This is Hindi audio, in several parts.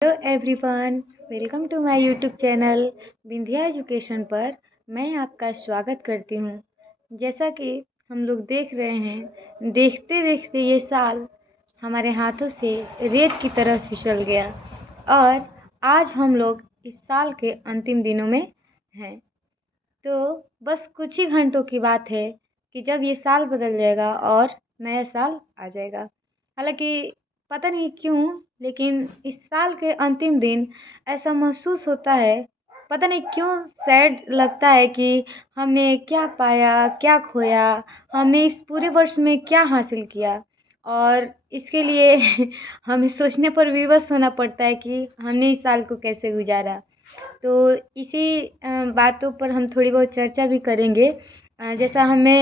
Hello everyone, welcome to my YouTube channel Vindhya education पर मैं आपका स्वागत करती हूँ। जैसा कि हम लोग देख रहे हैं, देखते देखते ये साल हमारे हाथों से रेत की तरह फिसल गया और आज हम लोग इस साल के अंतिम दिनों में हैं। तो बस कुछ ही घंटों की बात है कि जब ये साल बदल जाएगा और नया साल आ जाएगा। हालांकि पता नहीं क्यों, लेकिन इस साल के अंतिम दिन ऐसा महसूस होता है, पता नहीं क्यों सैड लगता है कि हमने क्या पाया, क्या खोया, हमने इस पूरे वर्ष में क्या हासिल किया। और इसके लिए हमें सोचने पर विवश होना पड़ता है कि हमने इस साल को कैसे गुजारा। तो इसी बातों पर हम थोड़ी बहुत चर्चा भी करेंगे। जैसे हमने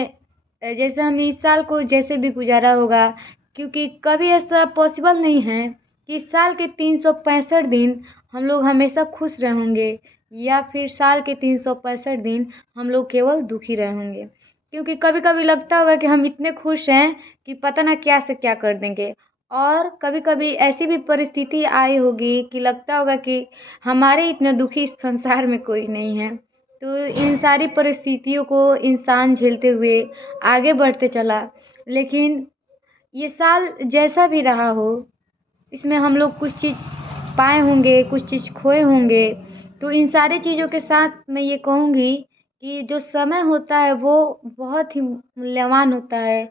इस साल को जैसे भी गुजारा होगा, क्योंकि कभी ऐसा पॉसिबल नहीं है कि इस साल के 365 दिन हम लोग हमेशा खुश रहे होंगे या फिर साल के 365 दिन हम लोग केवल दुखी रहे होंगे। क्योंकि कभी कभी लगता होगा कि हम इतने खुश हैं कि पता ना क्या से क्या कर देंगे, और कभी कभी ऐसी भी परिस्थिति आई होगी कि लगता होगा कि हमारे इतने दुखी इस संसार में कोई नहीं है। तो इन सारी परिस्थितियों को इंसान झेलते हुए आगे बढ़ते चला। लेकिन ये साल जैसा भी रहा हो, इसमें हम लोग कुछ चीज़ पाए होंगे, कुछ चीज़ खोए होंगे। तो इन सारी चीज़ों के साथ मैं ये कहूँगी कि जो समय होता है वो बहुत ही मूल्यवान होता है,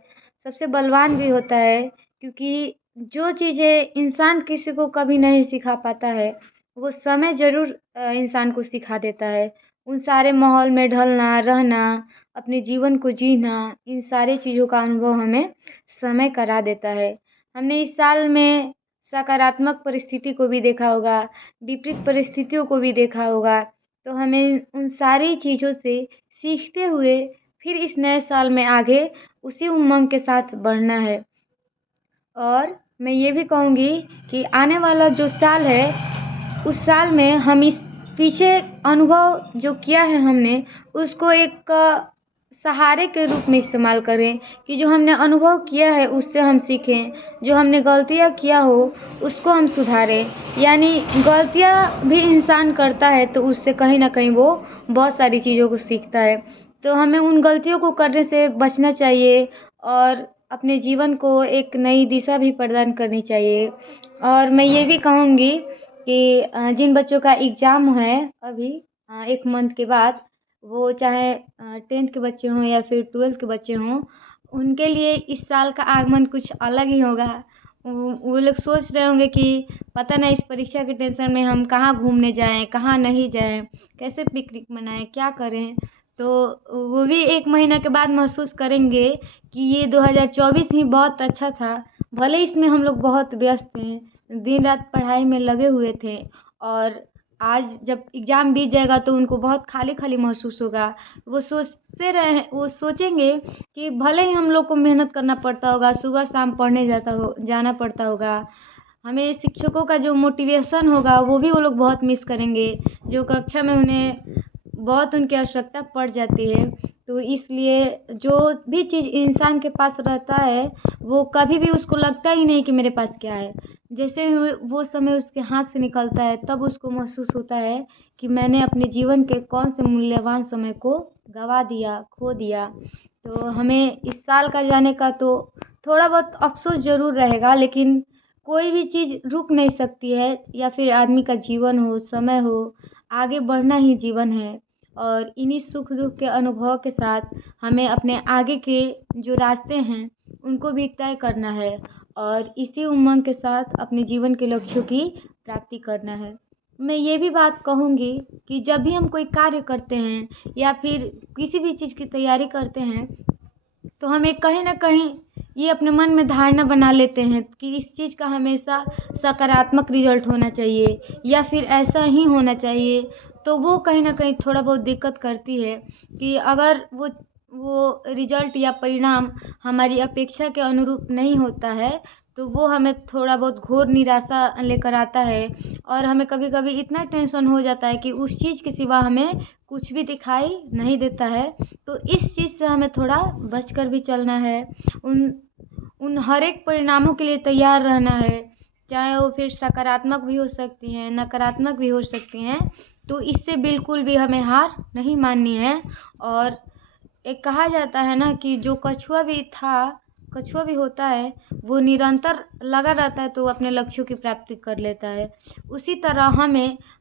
सबसे बलवान भी होता है। क्योंकि जो चीज़ें इंसान किसी को कभी नहीं सिखा पाता है, वो समय ज़रूर इंसान को सिखा देता है। उन सारे माहौल में ढलना, रहना, अपने जीवन को जीना, इन सारी चीज़ों का अनुभव हमें समय करा देता है। हमने इस साल में सकारात्मक परिस्थिति को भी देखा होगा, विपरीत परिस्थितियों को भी देखा होगा। तो हमें उन सारी चीज़ों से सीखते हुए फिर इस नए साल में आगे उसी उमंग के साथ बढ़ना है। और मैं ये भी कहूँगी कि आने वाला जो साल है, उस साल में हम इस पीछे अनुभव जो किया है हमने, उसको एक सहारे के रूप में इस्तेमाल करें कि जो हमने अनुभव किया है उससे हम सीखें, जो हमने गलतियाँ किया हो उसको हम सुधारें। यानी गलतियाँ भी इंसान करता है तो उससे कहीं ना कहीं वो बहुत सारी चीज़ों को सीखता है। तो हमें उन गलतियों को करने से बचना चाहिए और अपने जीवन को एक नई दिशा भी प्रदान करनी चाहिए। और मैं ये भी कहूँगी कि जिन बच्चों का एग्ज़ाम है अभी 1 मंथ के बाद, वो चाहे 10th के बच्चे हों या फिर 12th के बच्चे हों, उनके लिए इस साल का आगमन कुछ अलग ही होगा। वो लोग सोच रहे होंगे कि पता नहीं इस परीक्षा के टेंशन में हम कहाँ घूमने जाएँ, कहाँ नहीं जाएँ, कैसे पिकनिक मनाएँ, क्या करें। तो वो भी 1 महीना के बाद महसूस करेंगे कि ये 2024 ही बहुत अच्छा था। भले इसमें हम लोग बहुत व्यस्त थे, दिन रात पढ़ाई में लगे हुए थे, और आज जब एग्ज़ाम बीत जाएगा तो उनको बहुत खाली-खाली महसूस होगा। वो सोचेंगे कि भले ही हम लोग को मेहनत करना पड़ता होगा, सुबह-शाम पढ़ने जाना पड़ता होगा, हमें शिक्षकों का जो मोटिवेशन होगा वो भी वो लोग बहुत मिस करेंगे, जो कक्षा में उन्हें बहुत उनकी आवश्यकता पड़ जाती है। तो इसलिए जो भी चीज़ इंसान के पास रहता है, वो कभी भी उसको लगता ही नहीं कि मेरे पास क्या है। जैसे ही वो समय उसके हाथ से निकलता है तब उसको महसूस होता है कि मैंने अपने जीवन के कौन से मूल्यवान समय को गँवा दिया, खो दिया। तो हमें इस साल का जाने का तो थोड़ा बहुत अफ़सोस ज़रूर रहेगा, लेकिन कोई भी चीज़ रुक नहीं सकती है, या फिर आदमी का जीवन हो, समय हो, आगे बढ़ना ही जीवन है। और इन्हीं सुख दुख के अनुभव के साथ हमें अपने आगे के जो रास्ते हैं उनको भी तय करना है, और इसी उमंग के साथ अपने जीवन के लक्ष्यों की प्राप्ति करना है। मैं ये भी बात कहूँगी कि जब भी हम कोई कार्य करते हैं या फिर किसी भी चीज़ की तैयारी करते हैं, तो हमें कहीं न कहीं ये अपने मन में धारणा बना लेते हैं कि इस चीज़ का हमेशा सकारात्मक रिज़ल्ट होना चाहिए या फिर ऐसा ही होना चाहिए। तो वो कहीं न कहीं थोड़ा बहुत दिक्कत करती है कि अगर वो रिज़ल्ट या परिणाम हमारी अपेक्षा के अनुरूप नहीं होता है, तो वो हमें थोड़ा बहुत घोर निराशा लेकर आता है, और हमें कभी-कभी इतना टेंशन हो जाता है कि उस चीज़ के सिवा हमें कुछ भी दिखाई नहीं देता है। तो इस चीज़ से हमें थोड़ा बचकर भी चलना है। उन उन हर एक परिणामों के लिए तैयार रहना है चाहे वो फिर सकारात्मक भी हो सकती हैं, नकारात्मक भी हो सकती हैं। तो इससे बिल्कुल भी हमें हार नहीं माननी है। और एक कहा जाता है ना कि जो कछुआ भी होता है, वो निरंतर लगा रहता है तो वो अपने लक्ष्यों की प्राप्ति कर लेता है। उसी तरह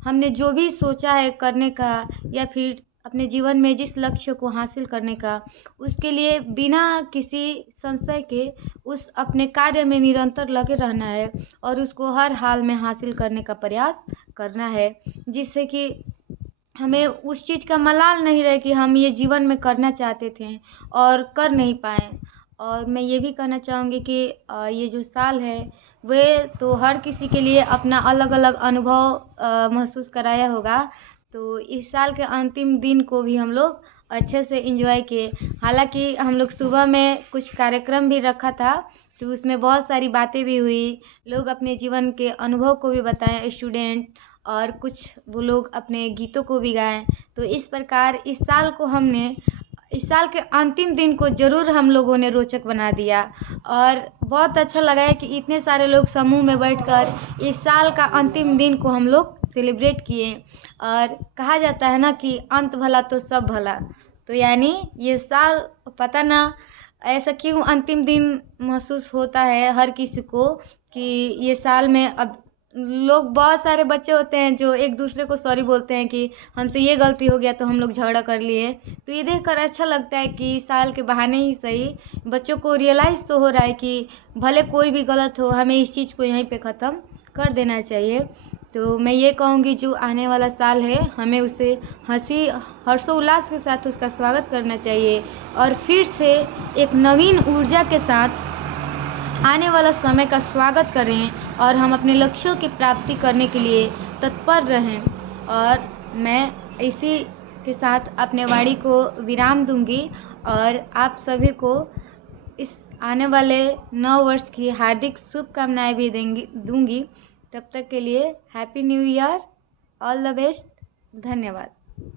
हमने जो भी सोचा है करने का, या फिर अपने जीवन में जिस लक्ष्य को हासिल करने का, उसके लिए बिना किसी संशय के उस अपने कार्य में निरंतर लगे रहना है और उसको हर हाल में हासिल करने का प्रयास करना है, जिससे कि हमें उस चीज़ का मलाल नहीं रहे कि हम ये जीवन में करना चाहते थे और कर नहीं पाए। और मैं ये भी कहना चाहूँगी कि ये जो साल है वे तो हर किसी के लिए अपना अलग अलग अनुभव महसूस कराया होगा। तो इस साल के अंतिम दिन को भी हम लोग अच्छे से एंजॉय किए। हालांकि हम लोग सुबह में कुछ कार्यक्रम भी रखा था, तो उसमें बहुत सारी बातें भी हुई, लोग अपने जीवन के अनुभव को भी बताएं स्टूडेंट, और कुछ वो लोग अपने गीतों को भी गाएं। तो इस प्रकार इस साल के अंतिम दिन को ज़रूर हम लोगों ने रोचक बना दिया। और बहुत अच्छा लगा है कि इतने सारे लोग समूह में बैठकर इस साल का अंतिम दिन को हम लोग सेलिब्रेट किए। और कहा जाता है ना कि अंत भला तो सब भला, तो यानी ये साल पता ना ऐसा क्यों अंतिम दिन महसूस होता है हर किसी को कि ये साल में अब लोग, बहुत सारे बच्चे होते हैं जो एक दूसरे को सॉरी बोलते हैं कि हमसे ये गलती हो गया तो हम लोग झगड़ा कर लिए। तो ये देखकर अच्छा लगता है कि साल के बहाने ही सही बच्चों को रियलाइज़ तो हो रहा है कि भले कोई भी गलत हो, हमें इस चीज़ को यहीं पे ख़त्म कर देना चाहिए। तो मैं ये कहूँगी जो आने वाला साल है हमें उसे हंसी हर्षोल्लास के साथ उसका स्वागत करना चाहिए और फिर से एक नवीन ऊर्जा के साथ आने वाला समय का स्वागत करें और हम अपने लक्ष्यों की प्राप्ति करने के लिए तत्पर रहें। और मैं इसी के साथ अपने वाणी को विराम दूंगी और आप सभी को इस आने वाले नव वर्ष की हार्दिक शुभकामनाएं भी दूंगी। तब तक के लिए happy new year, all the best, धन्यवाद।